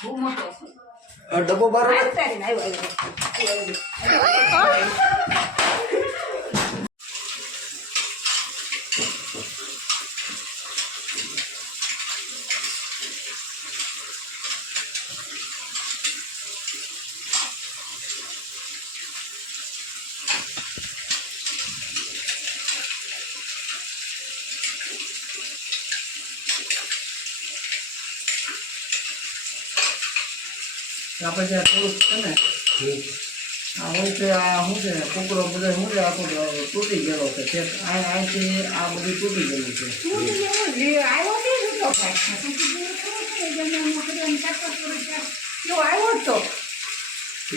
બહુ મોટો ડબ્બો બાર આપણે ત્યાં થોડુંક છે ને, આ હોય છે, આ શું છે, કૂકરો બધો શું છે, આખો તૂટી ગયેલો છે. તે આ બધું તૂટી ગયેલું છે.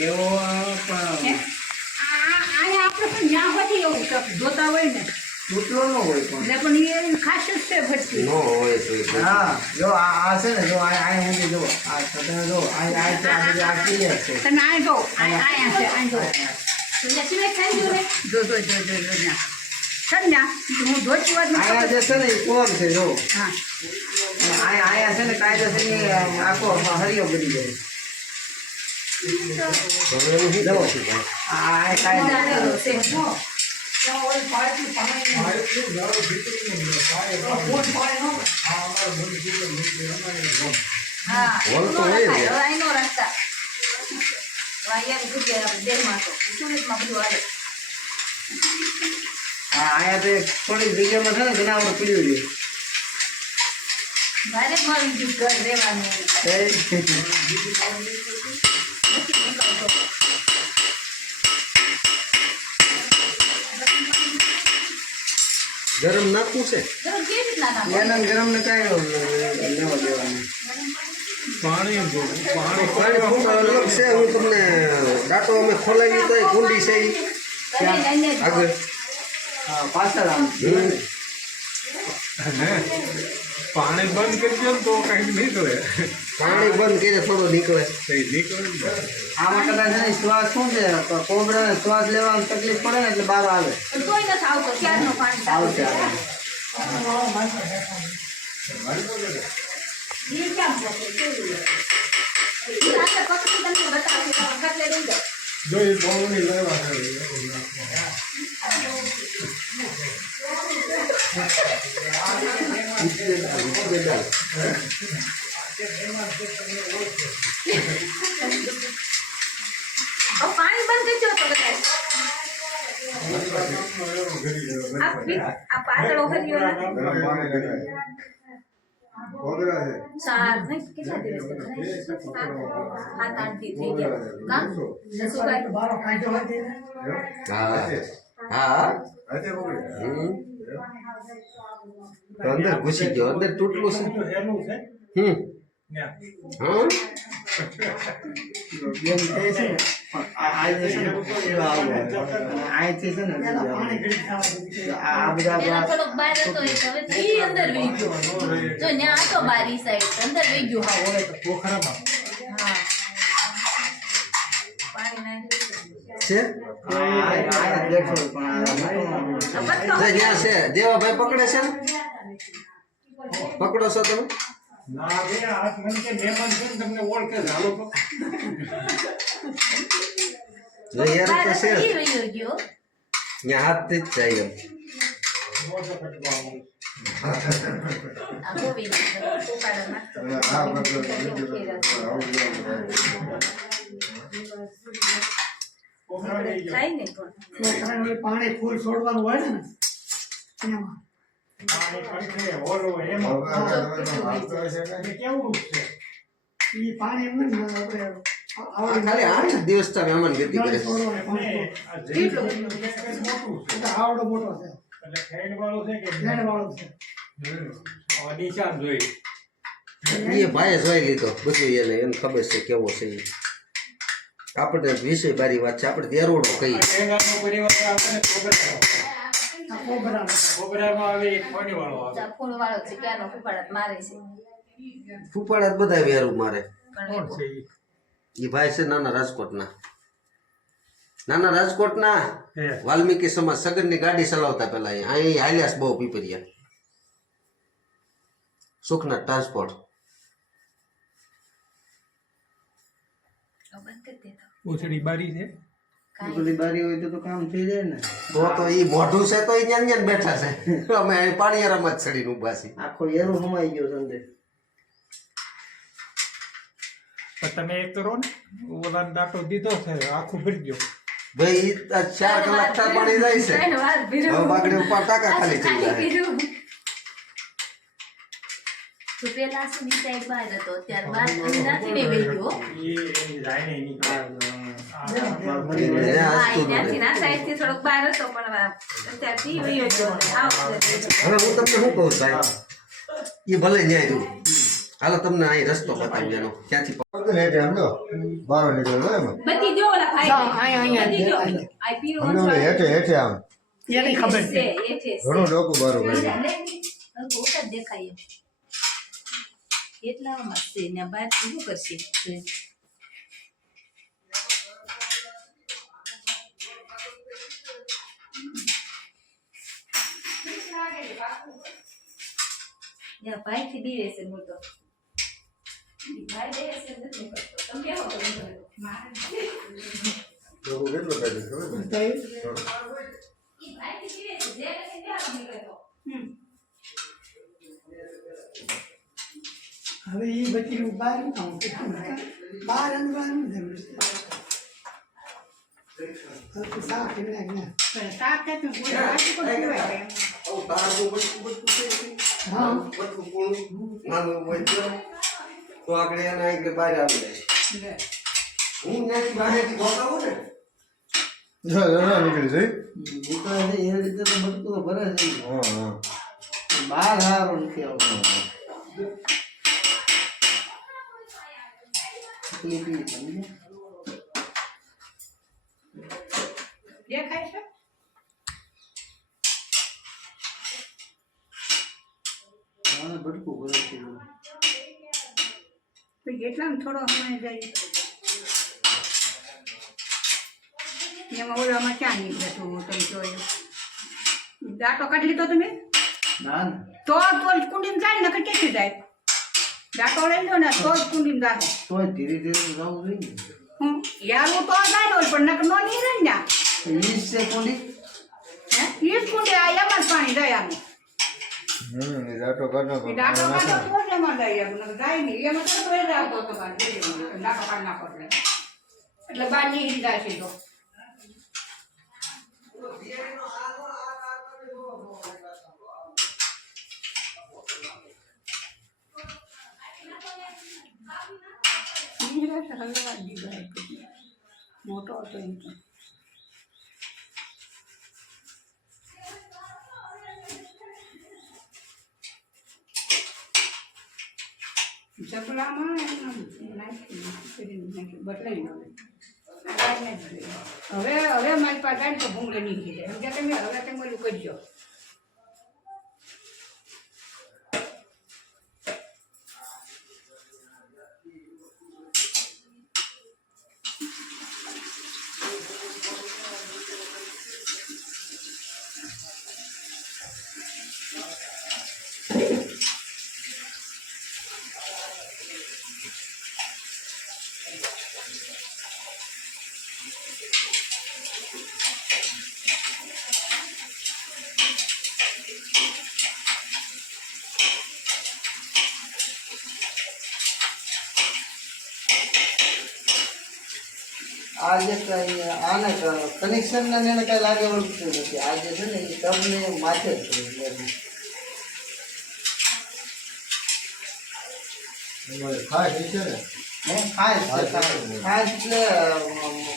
એવું? પણ આપણે જોતા હોય ને. ન હોય પણ એટલે પણ એ એની જ છે ભટકી નો હોય તો હા જો આ આ છે ને જો આ આ સુધી જો આ તમે જો આ આ આ બધી આ છે તમે આ જો આ છે આ જો સિવાય ખાઈ જો ને જો જો જો જો જો ન્યા. સંજ્ઞા, હું ધોતી વાત આયા જે છે ને એ છે જો હા આયા આયા છે ને કાયદેસરની આખો હરિયો બની જાય આ કાયદે જાણેલો છે. હા હોલ તો એનો હોય ને. રખાય, હવે આયનો રસ્તા હવે અહીંયા ગુજે આપણે દેહમાં તો સુરતમાં બધું હાલે આ આયા તો એક થોડી જગ્યામાં છે ને જનાવર પીડ્યું છે મારું બીજું ઘર રહેવાનું એ નથી નીકળતો ગરમ નાખવું છે? એના ગરમ ને કાંઈ લેવા દેવાનું. પાણી પાણી પાણી અલગ છે. હું તમને દાંતો અમે ખોલાવી તો એ કુંડી છે આગળ. હા પાછળ આમ. પાણી બંધ કરી દો ને તો કંઈક નીકળે પાણી બંધ કરીને થોડું નીકળે કંઈ નીકળે જ ને. આમાં કદાચ છે ને શ્વાસ શું છે કોબરાને શ્વાસ લેવામાં તકલીફ પડે ને એટલે બહાર આવે પણ તોય નથી આવતો ક્યારનો પાણી ચાલુ આવશે છે આવે ઈ ક્યાં પહોંચે? કેવું છે? ઈ આપણે પકડી તમને બતાવશે, તમે ખાટલે લઈ જાઓ. જો એ બહુની લેવા છે હવે પાણી બંધ કરી દો તો કદાચ. આ પી- આ પાતળો હરિયો ને સાર નહીં, કેટલા દિવસ થયા? સાત સાત આઠ દી થઈ ગયા કાં? જસુભાઈ? હા હા હમ. તો અંદર ઘૂસી ગયો. અંદર તૂટલું છે? હમ. હા? દેવાભાઈ પકડે છે ને? પકડો છો તમે? ના બે હાથ મને કે મહેમાન છે ને તમને ઓળખે હાલો તો. યાર તો છે ગયો. ત્યાં હાથથી જ જાય પાણી ફૂલ છોડવાનું હોય ને એમાં. દિવસ મહેમાન ગતિ કરે છે. છોડવાનું પાણી અને આ જરીનું એક જ મોટું છે. એટલે આવડો મોટો છે. એટલે ખેડ વાળું છે કે ઝેડ વાળો છે. નિશાન જોઈ. એ ભાઈએ જોઈ લીધો બધું એને એને ખબર છે કેવો છે એ આપણે વિષય બારી વાત છે આપણે દેરોડો કહીએ. કોબરામાં. આવે એક પાણી વાળો આવે. ફૂલ વાળો છે ક્યાંનો ફૂફાડા મારે છે? ફૂપાડા બધા વેરું મારે. કોણ છે એ ભાઈ છે નાના રાજકોટના. નાના રાજકોટના વાલ્મીકી સમાજ સગનની ગાડી ચલાવતા પેલા અહીંયા. અહીં હાલ્યાસ બહુ પીપરિયા. સુખના ટ્રાન્સપોર્ટ ઓછડી બારી છે. પેલી બારી હોય તો તો કામ થઈ જાય ને. તો તો ઈ મોઢું છે તો ઈ ન્યાન ન્યાન બેઠા છે. અમે અહીં પાણીયારામાં જ ચડીને ઊભા છે આખો એરો હમાઈ ગયો સંદે પણ તમે એક કરો ને ઓલા દાંટો દીધો છે આખું ભરી ગયો ભાઈ ચાર કલાક થા પડી જાય છે. હવે. ઉપર ટાકા ખાલી થઈ જાય. તો પેલા સુધી ની સાઈડ બહાર હતો ત્યારબાદ નથી ને ગયો એ જાય. ના સાઈડ થી થોડોક બહાર હતો પણ અત્યારથી વહી ગયો આ વખતે. હવે હું તમને શું કહું સાહેબ? એ ભલે ન્યાય રહ્યું હાલો તમને અહીં રસ્તો બતાવી એનો. ક્યાંથી હેઠે આમ જો બારો નીકળેલો એમાં. બધી જો ઓલા ભાઈ. બધી જો. અહીંયા. આ પીળો અમને ઓલે હેઠે હેઠે આમ. એને ખબર છે. છે એ છે. ઘણું ડોકું બારું નહીં, કર્યું નહીં, હલકું ઓછા જ દેખાય ને શું કરશે? યા ભાઈ થી બી રહેશે હું તો ઈ ભાઈ બે રહેશે નથી કરતો. તમે કેવો કરો છો? ડોકું કેટલું કાઢ્યું ખબર છે? ઈ ભાઈ થી બી રહેશે જે રહેશે ત્યાં નહીં કરતો હવે એ બધી બહાર ન બહાર અંદરવાનું જરૂર છે. સાફ તો આગળ એના આગળ બહાર આવી જાય હું ને જો, જો, નીકળી જઈ એ રીતે તો તો ભરે છે હા. હા બહાર હારો નથી આવતો દેખાય છે? હા, બટકું ભરે છે તો એટલામાં થોડો સમય જાય. એમાં ઓલામાં ક્યાં નીકળે તું તમે જોયું. દાંતો કાઢી લીધો તમે? ના તો તો કુંડીમાં જાય ને કેટલી જાય? દાંતો લઈ લો ને તો જ કુંડીમાં જાય તોય ધીરે ધીરે જવું જોઈએ ને. હું તો જાય પણ નો નહીં રહી ને. વીસ છે કોલી હે? જ કુંડી આ એમાં પાણી જાય આનું હમ દાંટો કાઢો દાંતો કાઢો એમાં જાય આનું નકર નહીં. એમાં તો તોય જ તો બાર દાંતો કાઢ નાખો એટલે. એટલે બાર નીકળી જાય તો મોટો હતો એમ તો ચપલામાં એમ નાખી કરીને નાખી બદલાઈ નાખે હવે હવે મારી પાસે ગાડી તો ભૂંગળે નીકળી જાય સમજ્યા તમે હવે તમે ઓલું કરજો આ જે કઈ આને કનેક્શન ને એને કઈ લાગે વળતું નથી આજે છે ને એ તમને માથે જ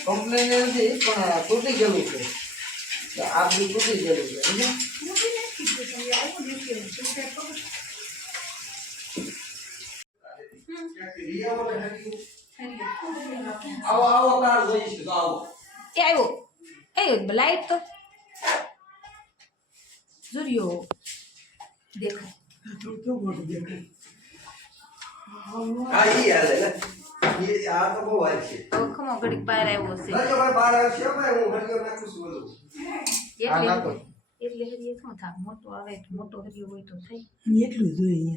કમ્પ્લેન નથી પણ તૂટી ગયેલું છે. આ બધું તૂટી ગયેલું છે આવો આવો કાર જોઈશું તો આવો એ આવ્યો એ લાઈટ તો સૂર્યો દેખાય થોડું તો મોટું દેખાય હા ઈ હાલે લે ઈ આ તો બહુ હાલ છે હવે ખમો ઘડીક બહાર આવ્યો છે હરિયો ભાઈ બહાર આવશે ભાઈ હું હરિયો નાખું છું બધું આ નાખો. એટલે એટલે હરિયો શું થાય મોટો આવે તો મોટો હરિયો હોય તો થઈ એટલું જોઈએ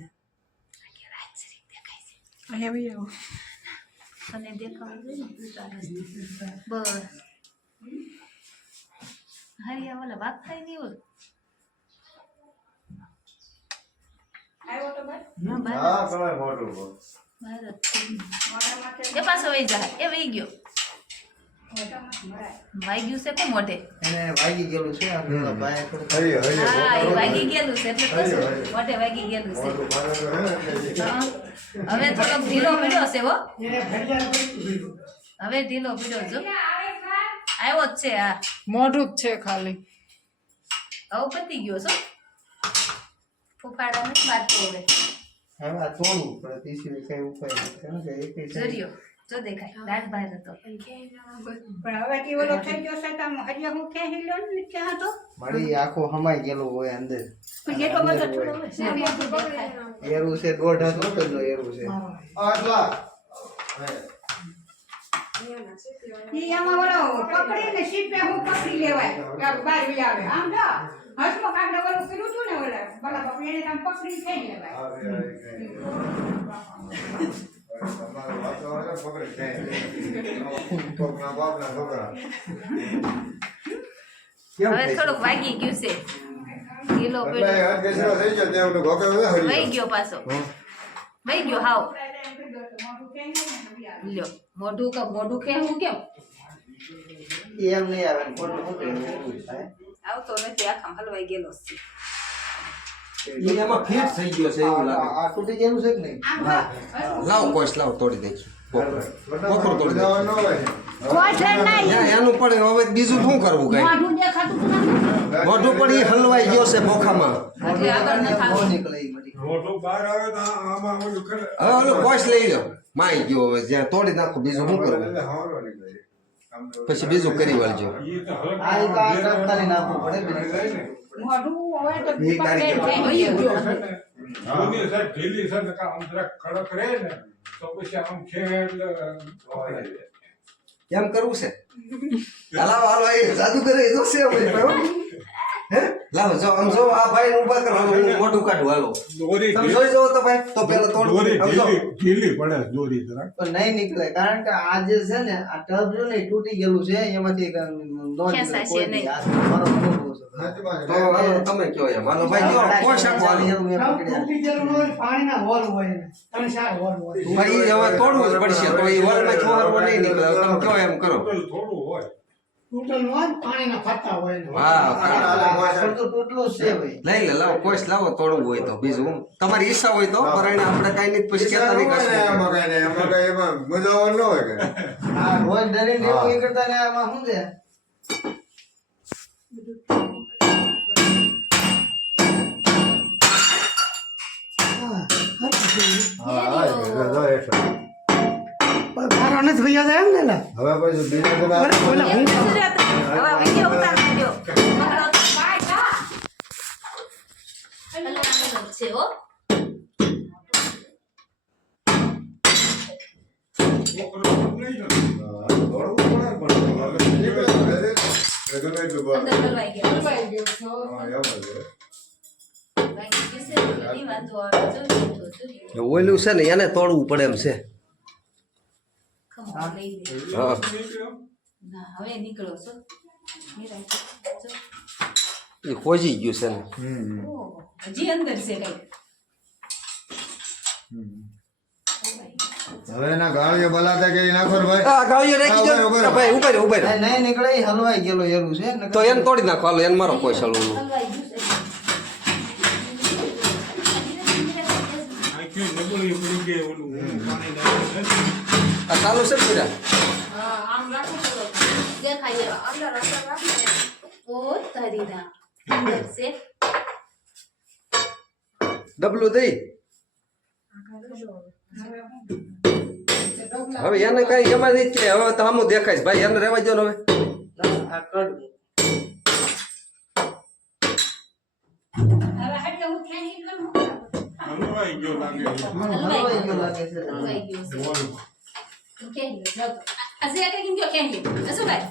અહીંયા રાત સરી દેખાય છે અહીંયા બી આવો તને દેખાવું જોઈએ ને? બસ. હરિયા ઓલા વાત થાય નહીં ઓલું? એ પાછો વહી જાય એ વહી ગયો. મરાય છે કોણ મોઢે? એને વાગી ગયેલું છે આ પેલા હરિયો, હરિયો, હા. વાગી ગયેલું છે એટલે તો હરિયો, શું? હરિયો. મોઢે વાગી ગયેલું છે. ને. હવે થોડો ઢીલો પડ્યો છે હો. હવે ઢીલો પડ્યો જો આવ્યો જ છે આ મોઢું જ છે ખાલી. હવે પતી ગયો છો ફૂફાડા નથી મારતો હવે. હા આ તોડવું પડે તે કઈ ઉપાય નથી કે એક જોર્યો. જો દેખાય દાઢ બહાર હતો પણ હવે થી ઓલો થઈ ગયો છે તો આમ હરિયા હું ખેંચી લો ને ક્યાં હતો મારી આખો હમાઈ ગયેલો હોય અંદર પણ એટલો બધો થોડો હોય જો દેખાય. એરું છે દોઢ હાથ ઉપરનો એરું છે આટલા ઈ આમાં ઓલો પકડીને સીપે હું પકડી લેવાય ત્યાં બહાર વહી આવે આમ જો હસમુખ આગળ ઓલું પેલું હતું ને ઓલા ભલા બાપુ એને આમ પકડીને થઈ લેવાય હવે થોડુંક વાગી ગયું છે. ઢીલો ગયો વહી પાછો. વહી ગયો હાવ. લ્યો મોઢું કે મોઢું ખેવું કેમ? એમ નહીં આવે આવતો નથી આખા હલવાઈ ગયેલો છે. એમાં ફિટ થઈ ગયો છે એવું લાગે. આ તૂટી ગયેલું છે કે નહીં? લાવ કોશ લાવ તોડી દઈશું કોકરો તોડી દઈશું એનું પણ હવે બીજું શું કરવું કઈ? મોઢું પણ એ હલવાઈ ગયો છે ભોખામાં. હવે ઓલો કોશ લઈ લો માઈ ગયો હવે જ્યાં તોડી નાખો બીજું શું કરવું? પછી બીજું કરી વળજો. આ તાત્કાલિક નાખવું પડે. મોઢું હવે તો એ કારીગર. પકડે વહી ખેંચી ગયો. ગયો. જૂની છે ઢીલી છે ને કાં જરાક કડક રહે ને તો પછી આમ ખેંચ એટલે પકડાઈ કરવું છે? હાલો હાલો એ જાદુ કરે એ તો છે હે. લાવો જો આમ જો આ ભાઈ ઊભા કરો હું મોઢું કાઢું હાલો. તમે જોઈ જાઓ તો ભાઈ તો પેલા જો. ઢીલી પડે દોરી પણ નહીં નીકળે કારણ કે આ જે છે ને આ ટર્બ જો ને તૂટી ગયેલું છે એમાંથી નો નીકળે ખેંચાય છે કોઈ નહીં. આ મારો અનુભવ છે હાચી વાત તો હાલો તમે કયો એમ. હાલો ભાઈ કયો કોણ શાક હાલો એવું મેં પકડ્યા. ભાઈ હવે તોડવું જ પડશે તો એ વલમાં ચોહારવો નહીં નીકળે. તમે કયો એમ કરો. થોડું થોડું હોય. હા આ પડતું તૂટલું જ છે ભાઈ. લઈ લે લાવો તોડવું હોય તો બીજું. હું તમારી ઈચ્છા હોય તો પરણે આપણે કઈ નહીં પછી કેતા નહીં એમાં એમાં કઈ નહીં. એમાં કઈ એમાં મુદ્દાઓ ન હોય કઈ. આ રોજ ડરીને એવું કરતા ને આમાં શું છે? એટલું બહાર. અંદર હલવાઈ ગયો હલવાઈ ગયો છો. હા, જ હોય. છે ને, એની ને તોડવું પડે એમ છે. ના. એ ખોજી ગયું છે ને હજી અંદર છે હવે એના ગાળિયો બલાતા કે નાખો ને ભાઈ આ ગાળિયો નાખી દો ઊભા ભાઈ ઉપર ઉપર. નહીં નીકળે હલવાઈ ગયેલો એરું છે તો એને તોડી નાખો હાલો એને મારો કોઈ સળું નબળી પડી ગઈ ઓલું પાણી નાખે છે ને. આ ચાલુ છે ને પૂરા હા, આમ રાખો તો દેખાય એવા. અંદર અંદર રાખો ને. ઓ તારી ના. અંદર છે. ડબલું દઈ હવે એને કઈ એમાં નહીં કે હવે તો આમું દેખાય છે. ભાઈ એને રહેવા દો ને હવે આ કડવું. હવે હરિયા હું ખેંચી લઉં ને હું કરું? હલવાઈ ગયો લાગે. હલવાઈ ગયો લાગે છે હલવાઈ ગયું છે. આ- ગયો ગયો? ભાઈ?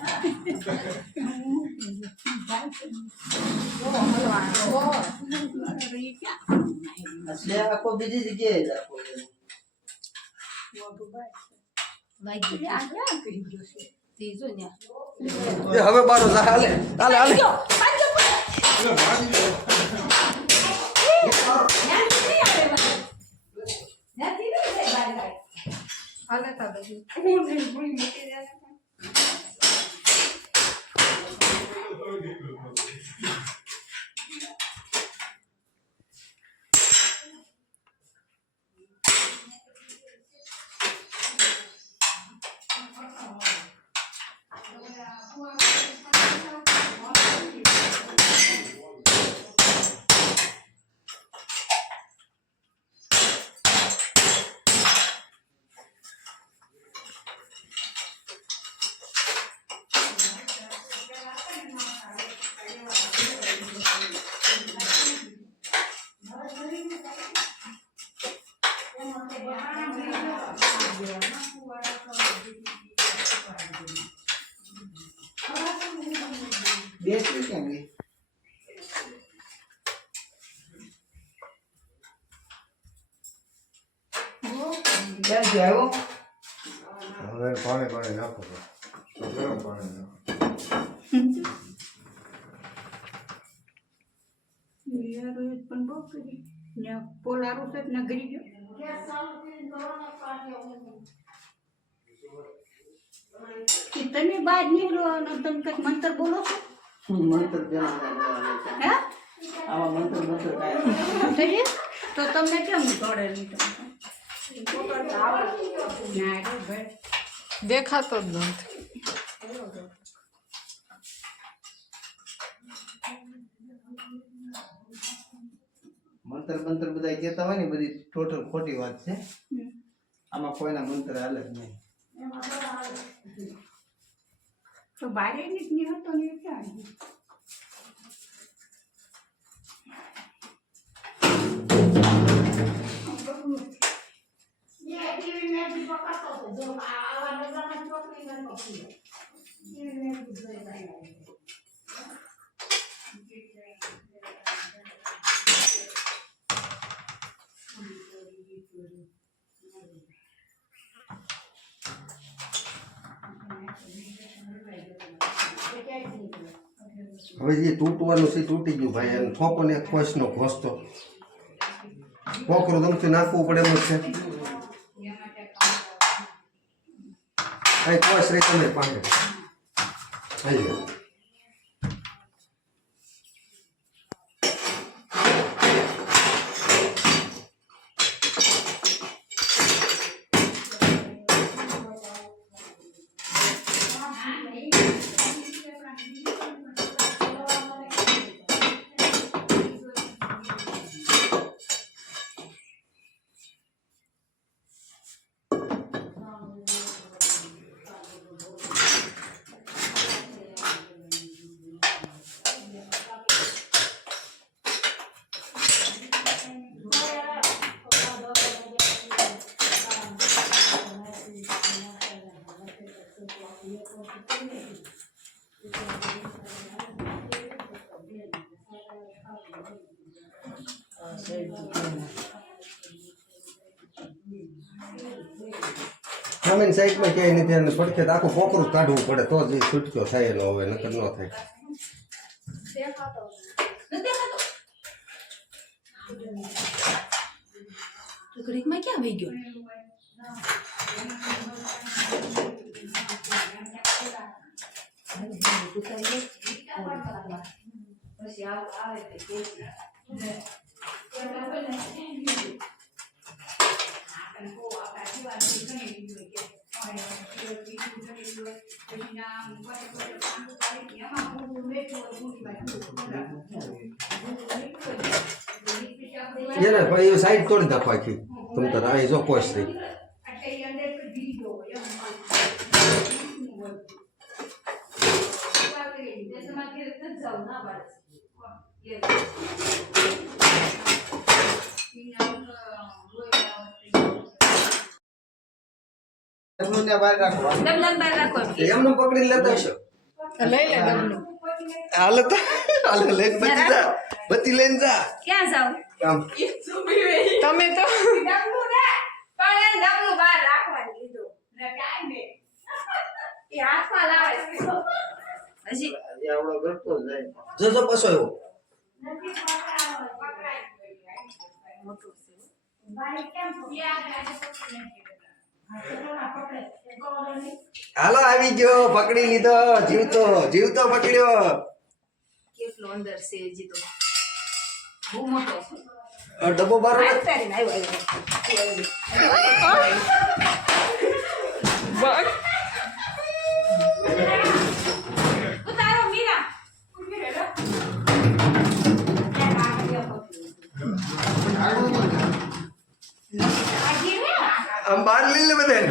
આખો બીજી જગ્યાએ જ આખો હવે બારો હાલે હાલે હાલે જો પાંચો એટલે ભાગી ગયો. ધ્યાન નહીં આવે મને. નથી ને તે બાર ગાય. હાલે તા બધી હું નહીં ભૂલી મૂકી ક્યાંથી આવ્યો હવે પાણી પાણી નાખો તો. તો ગરમ પાણી નાખો રોહિત પણ બહુ કરી ને પોલારું છે ને ગરી ગયો કે તમે બહાર નીકળો અને તમે કંઈક મંતર બોલો છો મંત્ર પેલા હે આમાં મંત્ર મંત્ર કાંઈ થઈ તો તમને કેમ તોડે નહીં તમે ના રે ભાઈ દેખાતો જ નથી. મંત્ર મંત્ર બધા કહેતા હોય ને બધી ટોટલ ખોટી વાત છે. આમાં કોઈના મંત્ર હાલે જ નહીં. તો બારે નીકળી હતો ને હવે જે તૂટવાનું છે, તૂટી ગયું ભાઈ અને થોપો ને ખોશ નો ઘોસતો પોકરું ગમતું નાખવું પડે એમ છે. રહી તમે પાસે હાલ્યો. સામેની સાઈડમાં ક્યાંય નથી અને પડખે આખું કોકરું કાઢવું પડે, તો જ એ છૂટક્યો થાય એનો હવે, નકર ન થાય. ક્યાં ગયો? એને ભાઈ એ સાઈડ તોડી નાખો આખી. તમે તાર અહીં જો કોશ રહી ડબલું ને બહાર રાખો. એમને પકડી લેતા હશો લઈ લે ડબલું હાલે તો હાલ લઈને બચી જા. બચી લઈને જા. ક્યાં જાવ તમે તો ડબલું ને પણ એ ડબલું બહાર રાખવાનું કીધું. ને કાંઈ નહીં. એ હાથમાં લાવે હજી. આવડો કરતો જાય. જો જો પસો એવો મોટું છે. હાલો આવી ગયો પકડી લીધો જીવતો જીવતો પકડ્યો. કેટલો અંદર છે જીતો બહુ મોટો. ડબ્બો બારો મીરા. આમ બાર લઈ લે બધા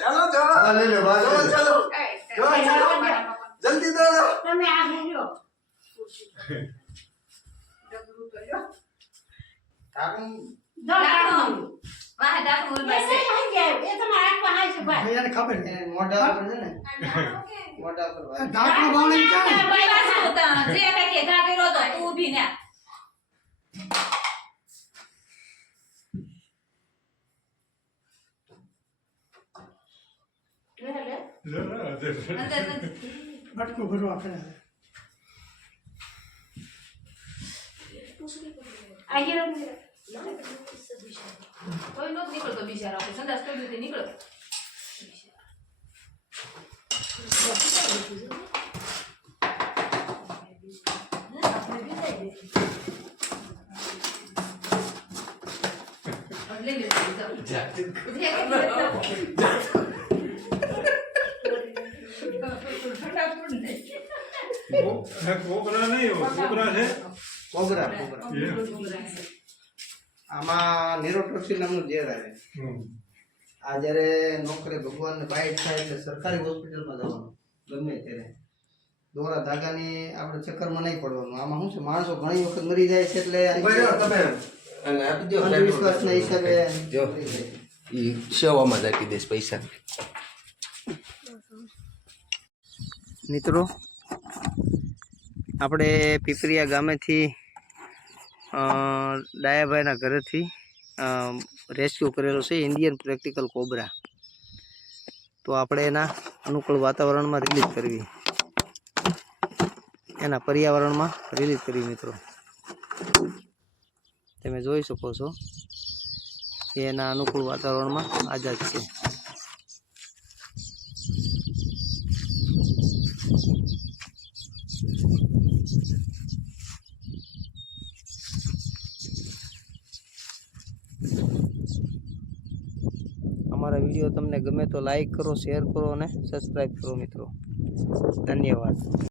ચાલો ચાલો લઈ લે લે. ચાલો ચાલો. જલ્દી દોડો તમે આ લેજો કાકું ડાકણું. વાહ, ડાકણું ઓલી પાસે. એ તમારા હાથમાં હાલશે ભાઈ એને ખબર છે મોઢા પર છે ને મોઢા પર વાગે. ઓલી પાસે જે કાંઈ ઘા કર્યો તું ઊભી ને. લે, લે. લે, લે, લે. અંદર નથી. બટકું ભરવા કરે આ હીરો કોઈ નહોતો નીકળતો બિચારો. આપણે સંડાસ કર્યું કોબરા નહીં કોબરા છે કોબરા કોબરા આમાં નિરોટોક્સિન નામનું ઝેર આવે આ જ્યારે નોકરી ભગવાનને બાઇટ થાય એટલે સરકારી હોસ્પિટલમાં જવાનું ગમે ત્યારે દોરા ધાગાની આપણે ચક્કરમાં નહીં પડવાનું આમાં શું છે માણસો ઘણી વખત મરી જાય છે એટલે અંધવિશ્વાસના હિસાબે સેવામાં જાય. દઈશ પૈસા મિત્રો, આપણે પીપરિયા ગામેથી ડાયાભાઈના ઘરેથી રેસ્ક્યુ કરેલો છે ઇન્ડિયન પ્રેક્ટિકલ કોબરા તો આપણે એના અનુકૂળ વાતાવરણમાં રિલીઝ કરવી. એના પર્યાવરણમાં રિલીઝ કરવી મિત્રો. તમે જોઈ શકો છો કે એના અનુકૂળ વાતાવરણમાં આઝાદ છે અમારા વીડિયો તમને ગમે તો લાઈક કરો શેર કરો અને સબસ્ક્રાઈબ કરો મિત્રો. ધન્યવાદ.